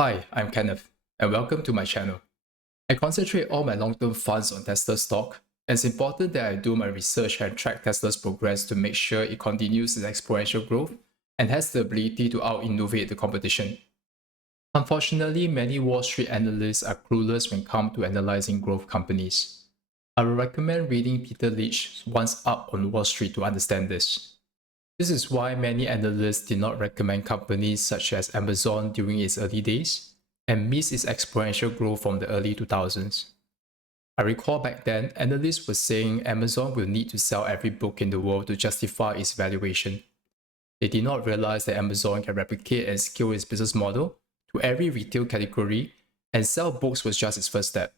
Hi, I'm Kenneth, and welcome to my channel. I concentrate all my long-term funds on Tesla stock, and it's important that I do my research and track Tesla's progress to make sure it continues its exponential growth and has the ability to out-innovate the competition. Unfortunately, many Wall Street analysts are clueless when it comes to analyzing growth companies. I would recommend reading Peter Lynch's Once Up on Wall Street to understand this. This is why many analysts did not recommend companies such as Amazon during its early days and missed its exponential growth from the early 2000s. I recall back then, analysts were saying Amazon will need to sell every book in the world to justify its valuation. They did not realize that Amazon can replicate and scale its business model to every retail category, and sell books was just its first step.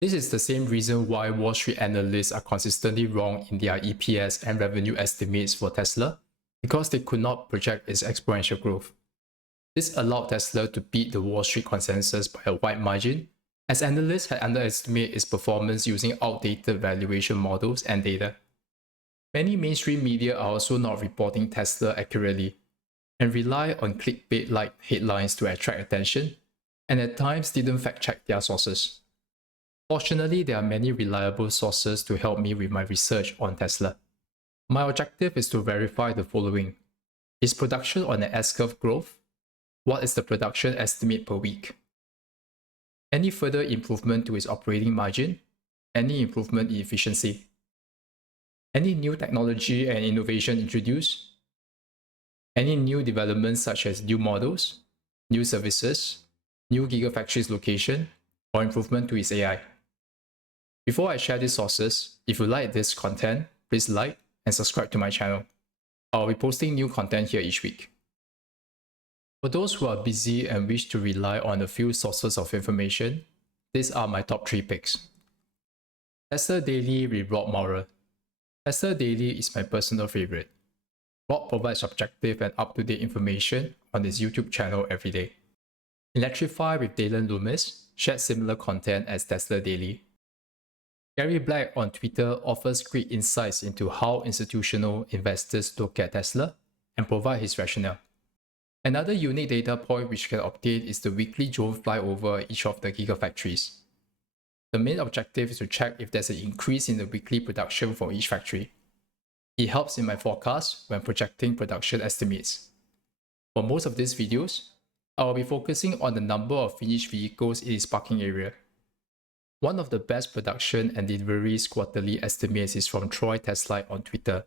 This is the same reason why Wall Street analysts are consistently wrong in their EPS and revenue estimates for Tesla, because they could not project its exponential growth. This allowed Tesla to beat the Wall Street consensus by a wide margin, as analysts had underestimated its performance using outdated valuation models and data. Many mainstream media are also not reporting Tesla accurately, and rely on clickbait-like headlines to attract attention, and at times didn't fact-check their sources. Fortunately, there are many reliable sources to help me with my research on Tesla. My objective is to verify the following. Is production on an S-curve growth? What is the production estimate per week? Any further improvement to its operating margin? Any improvement in efficiency? Any new technology and innovation introduced? Any new developments such as new models, new services, new Gigafactories location, or improvement to its AI? Before I share these sources, if you like this content, please like and subscribe to my channel. I'll be posting new content here each week. For those who are busy and wish to rely on a few sources of information, these are my top 3 picks. Tesla Daily with Rob Maurer. Tesla Daily is my personal favorite. Rob provides objective and up-to-date information on his YouTube channel every day. Electrify with Dalen Loomis shares similar content as Tesla Daily. Gary Black on Twitter offers great insights into how institutional investors look at Tesla and provide his rationale. Another unique data point which you can obtain is the weekly drone flyover at each of the Gigafactories. The main objective is to check if there's an increase in the weekly production for each factory. It helps in my forecast when projecting production estimates. For most of these videos, I will be focusing on the number of finished vehicles in its parking area. One of the best production and deliveries quarterly estimates is from Troy Tesla on Twitter.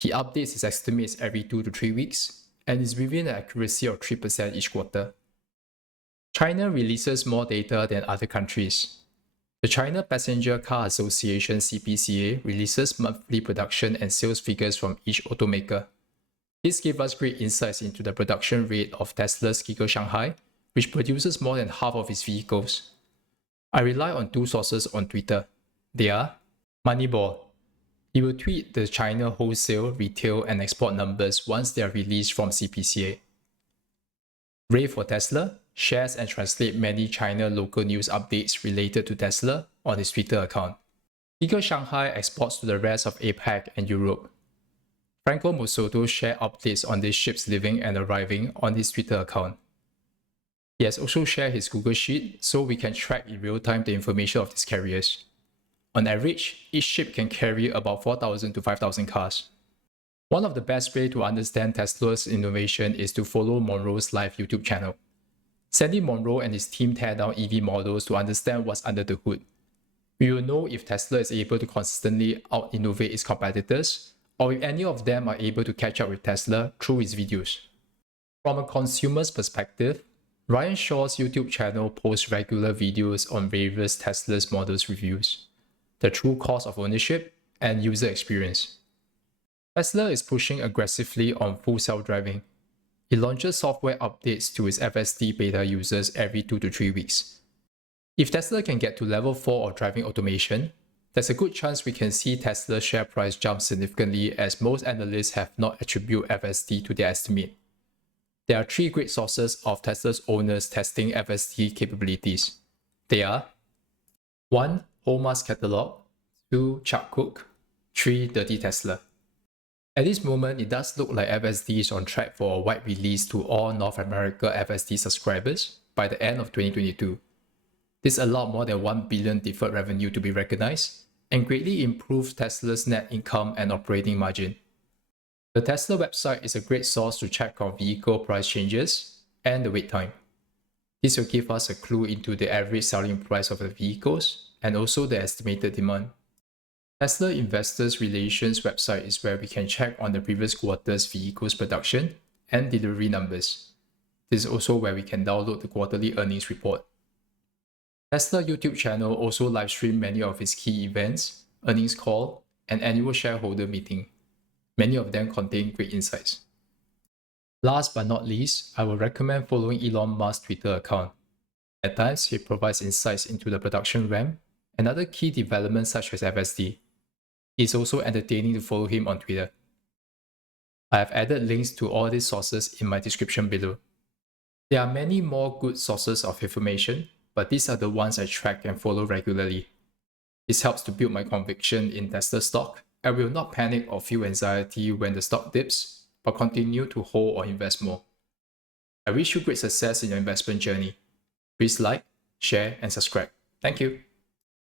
He updates his estimates every 2 to 3 weeks and is within an accuracy of 3% each quarter. China releases more data than other countries. The China Passenger Car Association (CPCA) releases monthly production and sales figures from each automaker. This gives us great insights into the production rate of Tesla's Giga Shanghai, which produces more than half of its vehicles. I rely on 2 sources on Twitter. They are Moneyball. He will tweet the China wholesale, retail, and export numbers once they are released from CPCA. Ray for Tesla shares and translates many China local news updates related to Tesla on his Twitter account. Giga Shanghai exports to the rest of APAC and Europe. Franco Musoto shares updates on these ships leaving and arriving on his Twitter account. He has also shared his Google Sheet so we can track in real time the information of these carriers. On average, each ship can carry about 4,000 to 5,000 cars. One of the best ways to understand Tesla's innovation is to follow Munro's live YouTube channel. Sandy Munro and his team tear down EV models to understand what's under the hood. We will know if Tesla is able to consistently out-innovate its competitors, or if any of them are able to catch up with Tesla through his videos. From a consumer's perspective, Ryan Shaw's YouTube channel posts regular videos on various Tesla's models reviews, the true cost of ownership, and user experience. Tesla is pushing aggressively on full self-driving. It launches software updates to its FSD beta users every 2 to 3 weeks. If Tesla can get to level 4 of driving automation, there's a good chance we can see Tesla's share price jump significantly, as most analysts have not attributed FSD to their estimate. There are 3 great sources of Tesla's owners testing FSD capabilities. They are 1. Holmar's catalog, 2. Chuck Cook, 3. Dirty Tesla. At this moment, it does look like FSD is on track for a wide release to all North America FSD subscribers, by the end of 2022. This allowed more than 1 billion deferred revenue to be recognized and greatly improved Tesla's net income and operating margin. The Tesla website is a great source to check on vehicle price changes and the wait time. This will give us a clue into the average selling price of the vehicles and also the estimated demand. Tesla Investors Relations website is where we can check on the previous quarter's vehicles production and delivery numbers. This is also where we can download the quarterly earnings report. Tesla YouTube channel also livestream many of its key events, earnings call, and annual shareholder meeting. Many of them contain great insights. Last but not least, I would recommend following Elon Musk's Twitter account. At times, he provides insights into the production ramp and other key developments such as FSD. It's also entertaining to follow him on Twitter. I have added links to all these sources in my description below. There are many more good sources of information, but these are the ones I track and follow regularly. This helps to build my conviction in Tesla stock. I will not panic or feel anxiety when the stock dips, but continue to hold or invest more. I wish you great success in your investment journey. Please like, share, and subscribe. Thank you.